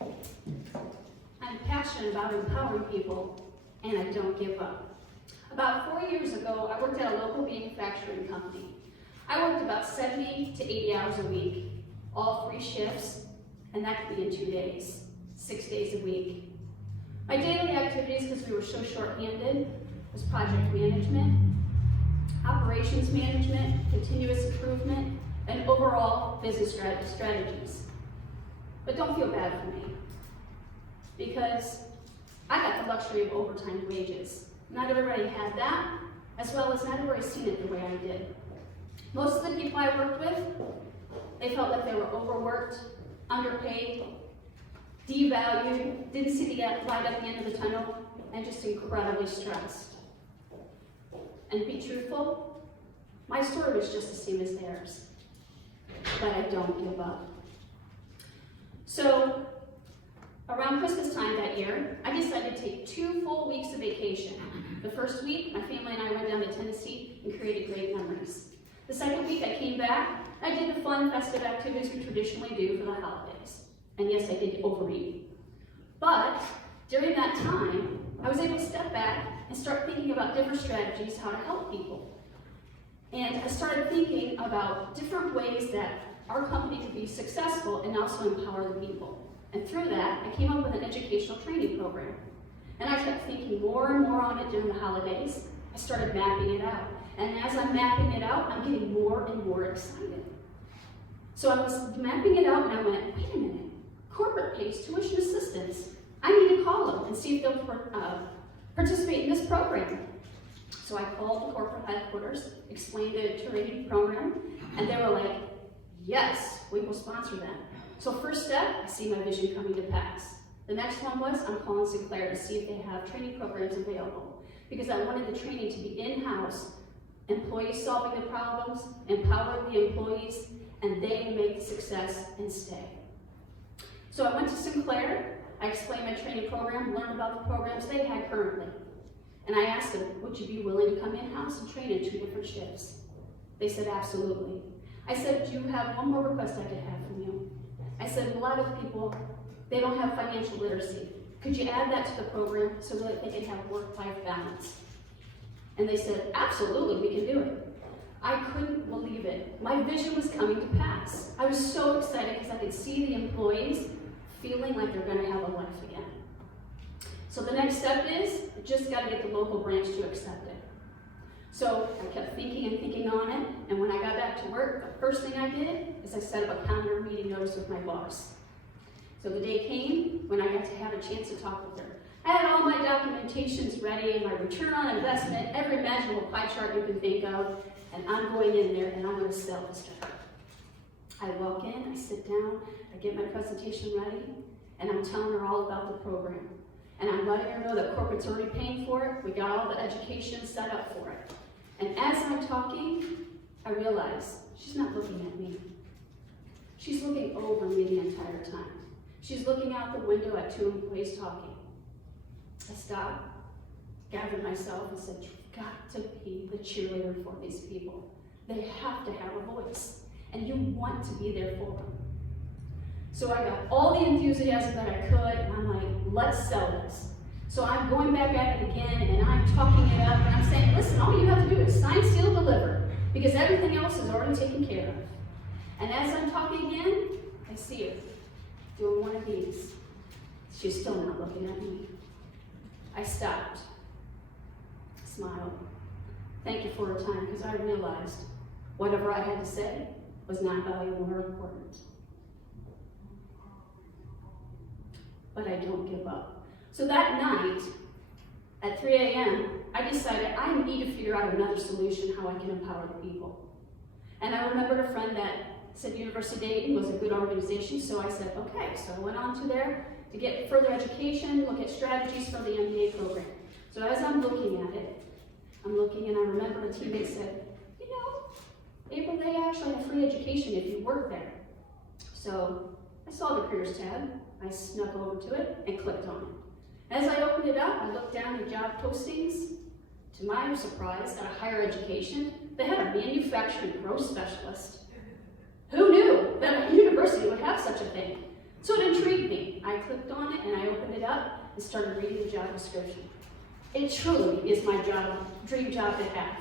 I'm passionate about empowering people, and I don't give up. About 4 years ago, I worked at a local manufacturing company. I worked about 70 to 80 hours a week, all 3 shifts, and that could be in 2 days, 6 days a week. My daily activities, because we were so short-handed, was project management, operations management, continuous improvement, and overall business strategies. But don't feel bad for me, because I got the luxury of overtime wages. Not everybody had that, as well as not everybody's seen it the way I did. Most of the people I worked with, they felt like they were overworked, underpaid, devalued, didn't see the light at the end of the tunnel, and just incredibly stressed. And to be truthful, my story was just the same as theirs, but I don't give up. So, around Christmas time that year, I decided to take 2 full weeks of vacation. The first week, my family and I went down to Tennessee and created great memories. The second week, I came back, I did the fun, festive activities we traditionally do for the holidays. And yes, I did overeat. But during that time, I was able to step back and start thinking about different strategies, how to help people. And I started thinking about different ways that our company could be successful and also empower the people. And through that, I came up with an educational training program. And I kept thinking more and more on it during the holidays. I started mapping it out. And as I'm mapping it out, I'm getting more and more excited. So I was mapping it out and I went, wait a minute, corporate pays tuition assistance. I need to call them and see if they'll participate in this program. So I called the corporate headquarters, explained the training program, and they were like, yes, we will sponsor them. So first step, I see my vision coming to pass. The next one was, I'm calling Sinclair to see if they have training programs available, because I wanted the training to be in-house, employees solving the problems, empowering the employees, and they will make the success and stay. So I went to Sinclair, I explained my training program, learned about the programs they had currently. And I asked them, would you be willing to come in-house and train in 2 different shifts? They said, absolutely. I said, do you have one more request I could have from you? I said, a lot of people, they don't have financial literacy. Could you add that to the program so that they can have work-life balance? And they said, absolutely, we can do it. I couldn't believe it. My vision was coming to pass. I was so excited because I could see the employees feeling like they're going to have a life again. So the next step is, I just got to get the local branch to accept it. So I kept thinking and thinking on it, and when I got back to work, the first thing I did is I set up a calendar meeting notice with my boss. So the day came when I got to have a chance to talk with her. I had all my documentations ready, my return on investment, every imaginable pie chart you can think of, and I'm going in there and I'm going to sell this to her. I walk in, I sit down, I get my presentation ready, and I'm telling her all about the program. And I'm letting her know that corporate's already paying for it, we got all the education set up for it. And as I'm talking, I realize she's not looking at me. She's looking over me the entire time. She's looking out the window at 2 employees talking. I stopped, gathered myself, and said, you've got to be the cheerleader for these people. They have to have a voice, and you want to be there for them. So I got all the enthusiasm that I could, and I'm like, let's sell this. So I'm going back at it again, and I'm talking it up, and I'm saying, listen, all you have to do is sign, seal, deliver, because everything else is already taken care of. And as I'm talking again, I see her doing one of these. She's still not looking at me. I stopped, smiled. Thank you for her time, because I realized whatever I had to say was not valuable or important. But I don't give up. So that night, at 3 a.m., I decided I need to figure out another solution how I can empower the people. And I remembered a friend that said University Dayton was a good organization, so I said, okay. So I went on to there to get further education, look at strategies for the MBA program. So as I'm looking at it, I'm looking and I remember a teammate said, you know, April, they actually have free education if you work there. So I saw the careers tab, I snuck over to it and clicked on it. As I opened it up, I looked down at job postings. To my surprise, at a higher education, they had a manufacturing growth specialist. Who knew that a university would have such a thing? So it intrigued me. I clicked on it and I opened it up and started reading the job description. It truly is my dream job to have.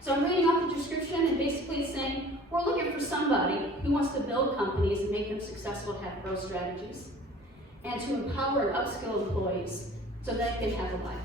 So I'm reading off the description and basically saying, we're looking for somebody who wants to build companies and make them successful, to have growth strategies, and to empower and upskill employees so that they can have a life.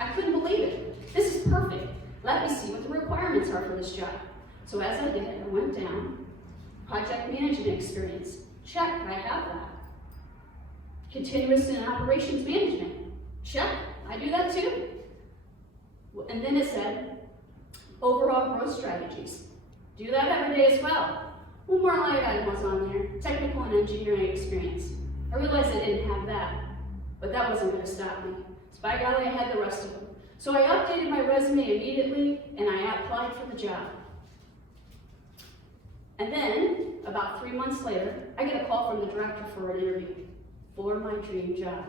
I couldn't believe it. This is perfect. Let me see what the requirements are for this job. So as I did, I went down. Project management experience. Check, I have that. Continuous and operations management. Check, I do that too. And then it said, overall growth strategies. Do that every day as well. One more line item was on there. Technical and engineering experience. I realized I didn't have that, but that wasn't going to stop me. So by golly, I had the rest of them. So I updated my resume immediately, and I applied for the job. And then, about 3 months later, I get a call from the director for an interview for my dream job.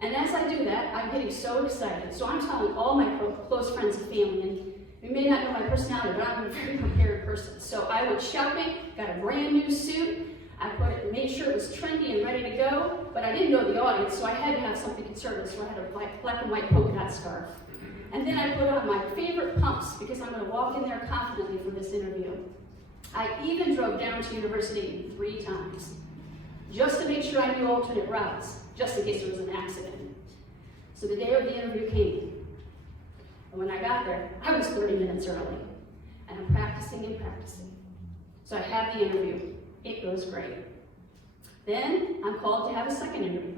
And as I do that, I'm getting so excited. So I'm telling all my close friends and family, and you may not know my personality, but I'm a very prepared person. So I went shopping, got a brand new suit. I made sure it was trendy and ready to go, but I didn't know the audience, so I had to have something conservative, so I had a black and white polka dot scarf. And then I put on my favorite pumps, because I'm going to walk in there confidently for this interview. I even drove down to university 3 times, just to make sure I knew alternate routes, just in case there was an accident. So the day of the interview came, and when I got there, I was 30 minutes early, and I'm practicing and practicing. So I have the interview. It goes great. Then I'm called to have a second interview,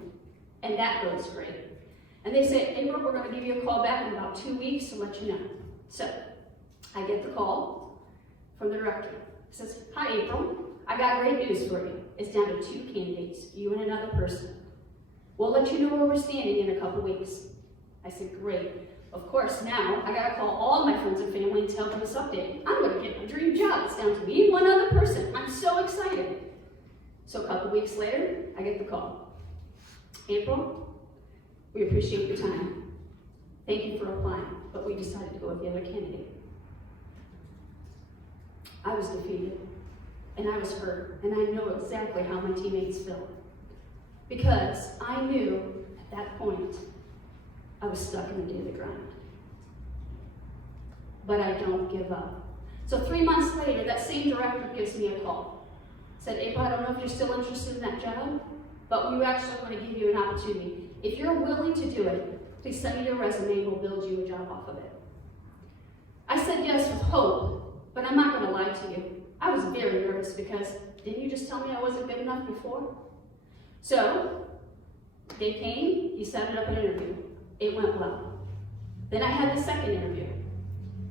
and that goes great. And they say, April, we're going to give you a call back in about 2 weeks to let you know. So I get the call from the director. He says, hi, April. I got great news for you. It's down to 2 candidates, you and another person. We'll let you know where we're standing in a couple weeks. I said, great. Of course, now I got to call all my friends and family and tell them this update. I'm going to get my dream job. It's down to me and one other person. I'm so excited. So a couple weeks later, I get the call. April, we appreciate your time. Thank you for applying, but we decided to go with the other candidate. I was defeated, and I was hurt, and I know exactly how my teammates felt. Because I knew at that point, I was stuck in the daily grind. But I don't give up. So 3 months later, that same director gives me a call. Said, April, I don't know if you're still interested in that job, but we actually want to give you an opportunity. If you're willing to do it, please send me your resume and we'll build you a job off of it. I said yes with hope, but I'm not going to lie to you. I was very nervous because didn't you just tell me I wasn't good enough before? So they came, he set it up an interview. It went well. Then I had the second interview,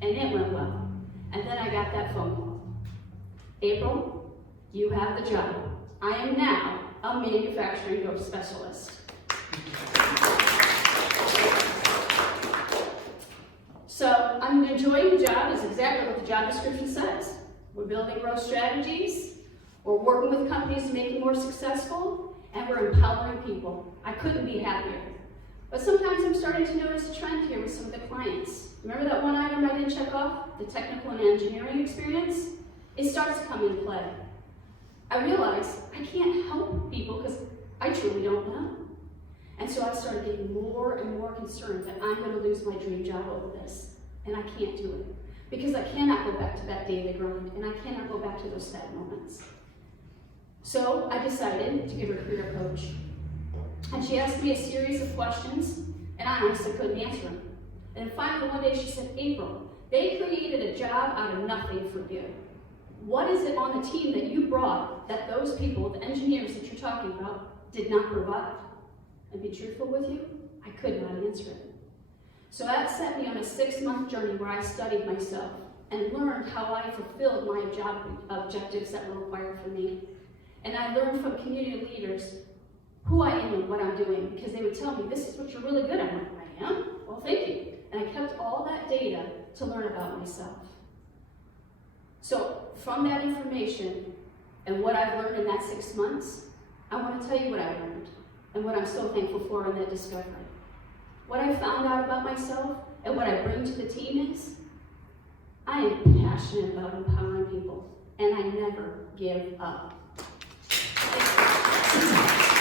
and it went well. And then I got that phone call. April, you have the job. I am now a manufacturing growth specialist. So I'm enjoying the job. It's exactly what the job description says. We're building growth strategies. We're working with companies to make them more successful, and we're empowering people. I couldn't be happier. But sometimes I'm starting to notice a trend here with some of the clients. Remember that one item I didn't check off? The technical and engineering experience? It starts to come into play. I realize I can't help people because I truly don't know. And so I started getting more and more concerned that I'm going to lose my dream job over this. And I can't do it. Because I cannot go back to that daily grind, and I cannot go back to those sad moments. So I decided to give her a career coach. And she asked me a series of questions, and I honestly couldn't answer them. And then finally one day she said, April, they created a job out of nothing for you. What is it on the team that you brought that those people, the engineers that you're talking about, did not provide? And be truthful with you, I could not answer it. So that set me on a 6-month journey where I studied myself and learned how I fulfilled my job objectives that were required for me. And I learned from community leaders who I am and what I'm doing, because they would tell me, this is what you're really good at. I'm like, I am? Well, thank you. And I kept all that data to learn about myself. So from that information and what I've learned in that 6 months, I want to tell you what I learned and what I'm so thankful for in that discovery. What I found out about myself and what I bring to the team is, I am passionate about empowering people, and I never give up. Thank you.